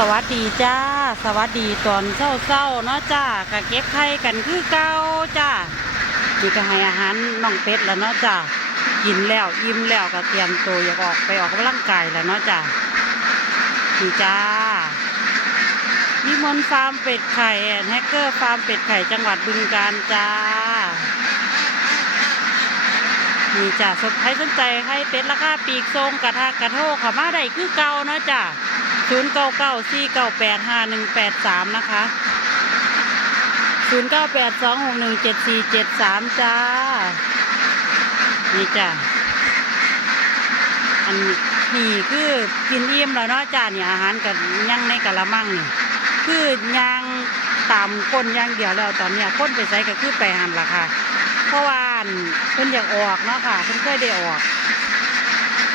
สวัสดีจ้า สวัสดีตอนเช้าๆเนาะจ้ากะเก็บไข่กันคือเก่าจ้านี่ก็ให้อาหารน้องเป็ดแล้วเนาะจ้ากินแล้วอิ่มแล้วก็เตรียมตัวอยากออกไปออกกำลังกายแล้วเนาะจ้านี่จ้าวิมลฟาร์มเป็ดไข่แอนแฮกเกอร์ฟาร์มเป็ดไข่จังหวัดบึงกาฬจ้านี่จ้ะสนใครสนใจให้เป็ดราคาปีกทรงกระทากระโทกขามาได้คือเก่าเนาะจ้ะ ศูนย์เก้าเก้าสี่เก้าแปดห้าหนึ่งแปดสามนะคะศูนย์เก้าแปดสองหกหนึ่งเจ็ดสี่เจ็ดสามจ้า นี่จ้ะอันนี้คือกินอิ่มแล้วเนาะจ้าเนี่ยอาหารกับยังในกะละมังนี่คือย่างตามก้นย่างเดียวแล้วตอนเนี้ยก้นไปใส่ก็คือไปหันละค่ะเพราะว่าเพิ่นอยากออกเนาะค่ะเพิ่นเคยได้ออก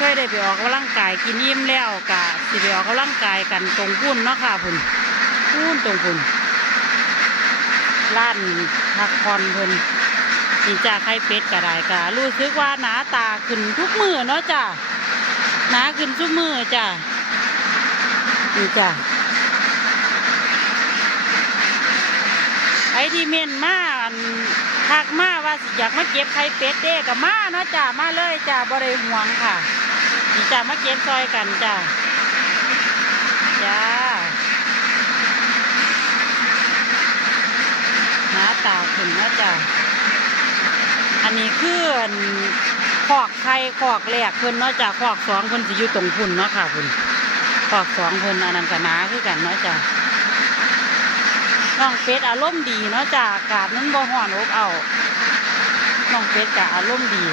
เคยได้ไปออกกำลังกายกินอิ่มแล้วกะสิไปออกกำลังกายกันตรงพุ่นเนาะค่ะพุ่นพุ่นตรงพุ่นร้านพักผ่อนพิ่นนี่จ้าไข่เป็ดก็ได้กะรู้สึกว่าหนาตาขึ้นทุกมือเนาะจ้าหนาขึ้นทุกมือจ้านี่จ้าไอ้ที่เมนมาอันทักมาว่าสิอยากมาเก็บไข่เป็ดเด้กับมาเนาะจ้ามาเลยจ้าบ่ได้ห่วงค่ะ นี่จ้ามาเก็บซอยกันจ้าจ้าหน้าตาขึ้นนะจ้าอันนี้คืออันขอกไข่ขอกแรกเพิ่นเนาะจ้าขอกสองเพิ่นสิอยู่ตรงพุ่นเนาะค่ะพุ่นขอกสองเพิ่นอันนั้นก็หนาคือกันเนาะจ้าน้องเป็ดอารมณ์ดีเนาะจ้าอากาศมันบ่ร้อนอบเอาน้องเป็ดก็อารมณ์ดี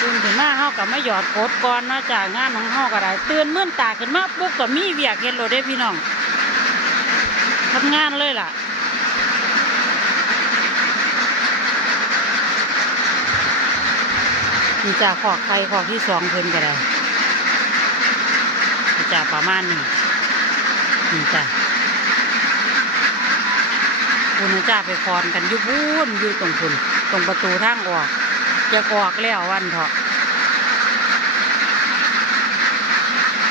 ตื่นขึ้น มาเฮากับมาหยอดโคดก่อนเนาะจ้างานของเฮาก็ได้ตื่นเมื่นตาขึ้นมาปุ๊บก็มีเวียกเฮ็ดโลดเด้พี่น้องทำงานเลยล่ะนี่จ้าขอกไข่ขอกที่สองเพิ่นก็ได้นี่จ้าประมาณนี้นี่จ้าคุณจ้าไปคอนกันอยุบุ่นอยู่ตรงคุณตรงประตูทางออกจะออกแล้ววันเถาะ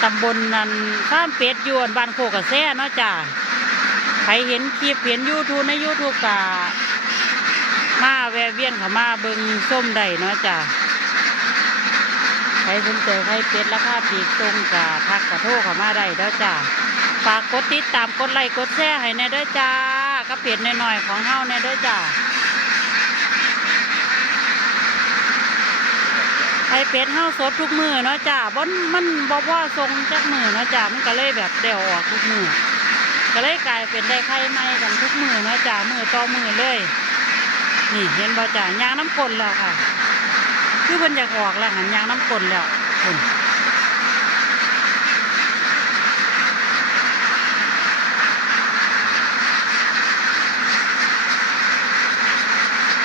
ตำบลนั้นข้ามเป็ดยวนบ้านโคกระแซ่เนาะจ้าใครเห็นคลิปเห็นยูทูบในยูทูบกะมาแวะเวียนเขามาเบิงส้มได้เนาะจ้าใครสนใจใครเป็ดราคาปีกตรงกับทักกระโทรเขามาได้เด้อจ้าฝากกดติดตามกดไลค์กดแชร์ให้แน่ด้อจ้าก็เพจหน่อยๆของเฮาแน่ด้อจ้าไอ เป็ดเฮาสดทุกมือเนาะจ้าบนมันบ่ว่าทรงจักมือเนาะจ้ามันก็เลยแบบเดี่ยวออกทุกมือก็เลยกลายเป็นได้ไข่ใหม่กันทุกมือเนาะจ้ามือต่อมือเลย นี่เห็นบ่จ้ายางน้ำกลนแล้วค่ะ คือเพิ่นอยากออกแล้วหันยางน้ำกลนแล้วคุณ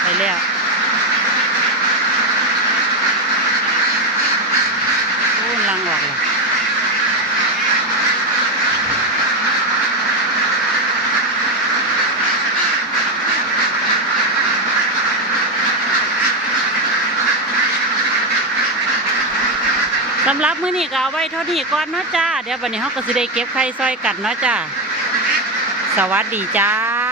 ไปแล้ว ลังออกแล้วสำหรับมื้อนี้ก็เอาไว้เท่านี้ก่อนเนาะจ้า เดี๋ยววันนี้เฮาก็สิได้เก็บไข่ซอยกันเนาะจ้า สวัสดีจ้า